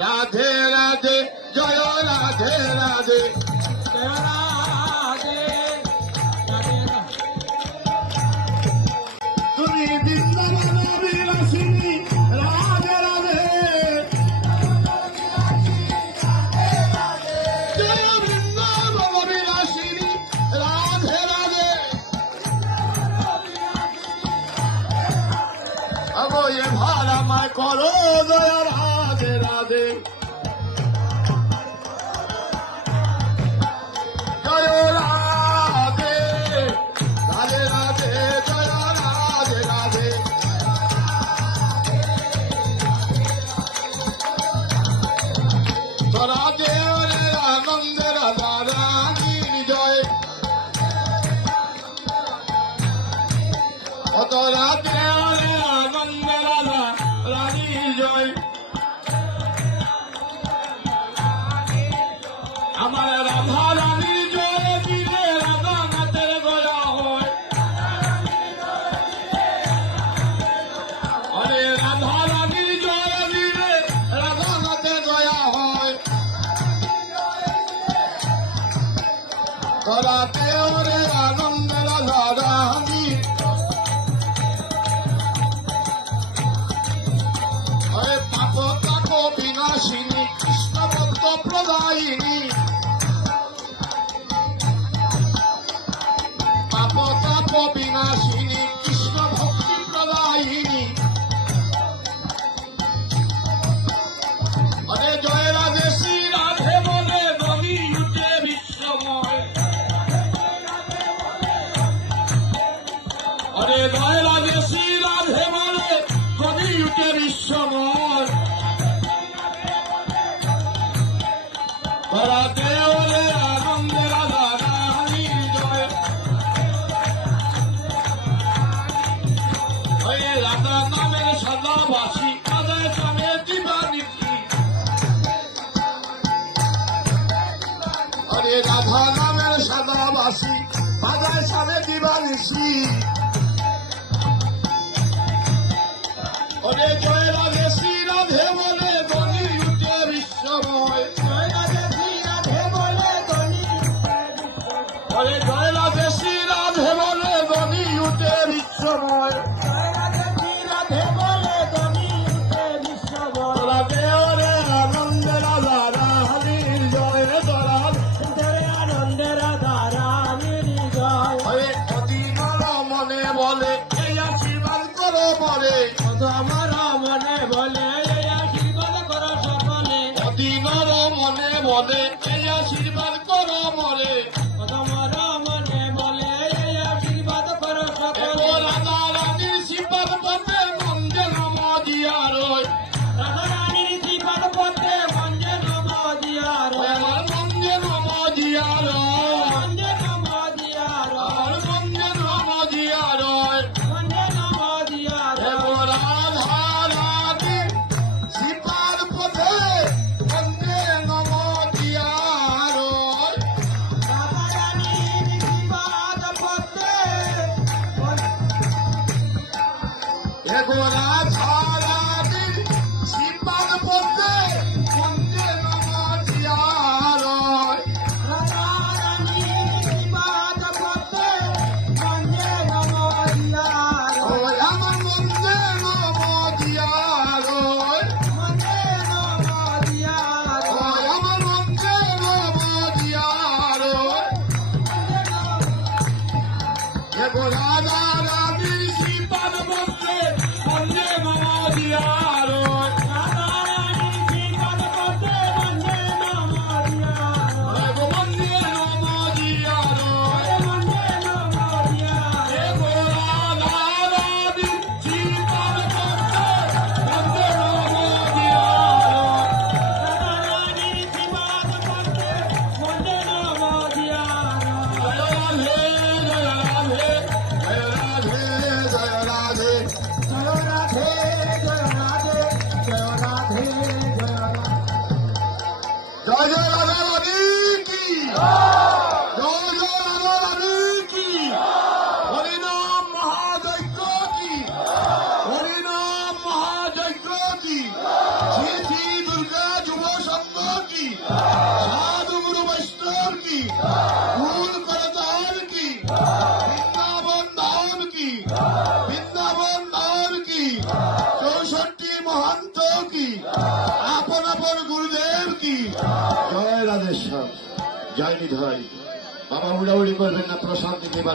রাধে রাধে জয় রাধে রাধে তুমি বৃন্দাবন বিলাসিনী রাধে রাধে জয় বৃন্দাবন বিলাসিনী রাধে রাধে আগো এ ভাড়া মায় করো জয় রাধে রাধে জয় রাধে রাধে রাধে জয় রাধে রাধে রাধে রে আনন্দের রাধারানীর জয় অত রাধে রে আনন্দের রাধারানীর জয় আমার রাধা রানীর জয় দিলে রাধানাথের দয়া হয় আরে রাধা রানীর জয় দিলে রাধানাথের দয়া হয় রাধে রে আনন্দ রাধা রানী আরে পাপ তাপ বিনাশিনী কৃষ্ণ ভক্ত প্রদায়িনী পাপ তাপ বিনাশিনী কৃষ্ণ ভক্তি প্রদায়িনী আরে জয় রাধে শ্রী রাধে বলে নদী উঠে বিশ্বময় আরে জয় রাধে শ্রী রাধে বলে নদী উঠে বিশ্বময় রাধে ওরে আনন্দ রাধা রানীর জয় ওরে রাধা নামের সদাবাসী রাধায় স্বামী দিবানিশি আরে রাধা নামের সদাবাসী রাধায় স্বামী দিবানিশি ওরে জয় রাধে শ্রী রাধে বলে বলি উঠে বিশ্বময় আরে জয় রাধে শ্রী রাধে বলে বলি উঠে বিশ্বময় রাধে ওরে আনন্দ রাধা রানীর জয় আরে অধীনর মনে বলে এই আশীর্বাদ করো পরে আমার মনে বলে আশীর্বাদ করো সকলে অধীনর মনে বলে এই আশীর্বাদ করো মরে তোমার মনে বলে আশীর্বাদ করো সকলে রাধা রানীর শিবাদ পথে মঞ্জে নম দিয়া রয় রাধা রানীর জীবন পথে মঞ্জে নম দিয়া আমার মঞ্জে নম দিয়া রয় মঞ্জে নম দিয়া আমার মঞ্জে নম দিয়া রয় মঞ্জে নম দিয়া রাধা রানী শিবাদ পথে মঞ্জে নম দিয়া রয় রাধা রানীর জীবন পথে রাধা রানীর শিবাদ পথে মঞ্জে নম দিয়া রয় রাধা রানীর জীবন পথে মঞ্জে নম দিয়া আমার মঞ্জে নম দিয়া রয় মঞ্জে নম দিয়া আমার মঞ্জে নম দিয়া রয় রাধা রানীর শিবাদ পথে মঞ্জে নম দিয়া রয় রাধা রানীর জীবন পথে মঞ্জে নম দিয়া মঞ্জে নম দিয়া রয় মঞ্জে নম দিয়া রাধা রানীর শিবাদ পথে মঞ্জে নম দিয়া রয় রাধা রানীর জীবন পথে মঞ্জে নম দিয়া জয় রাধে জয় রাধে জয় রাধে জয় রাধে জয় রাধে জয় রাধে জয় রাধে জয় রাধে জয় জয় রাধা রানী কি জয় জয় রাধা রানী কি হরিনাম মহাযজ্ঞ কি হরিনাম মহাযজ্ঞ কি শ্রী শ্রী দুর্গা কি জয় রাধেশ্বর, জয় নিধাই। বাবা উড়াউড়ি করবেন না, প্রসাদ দিতে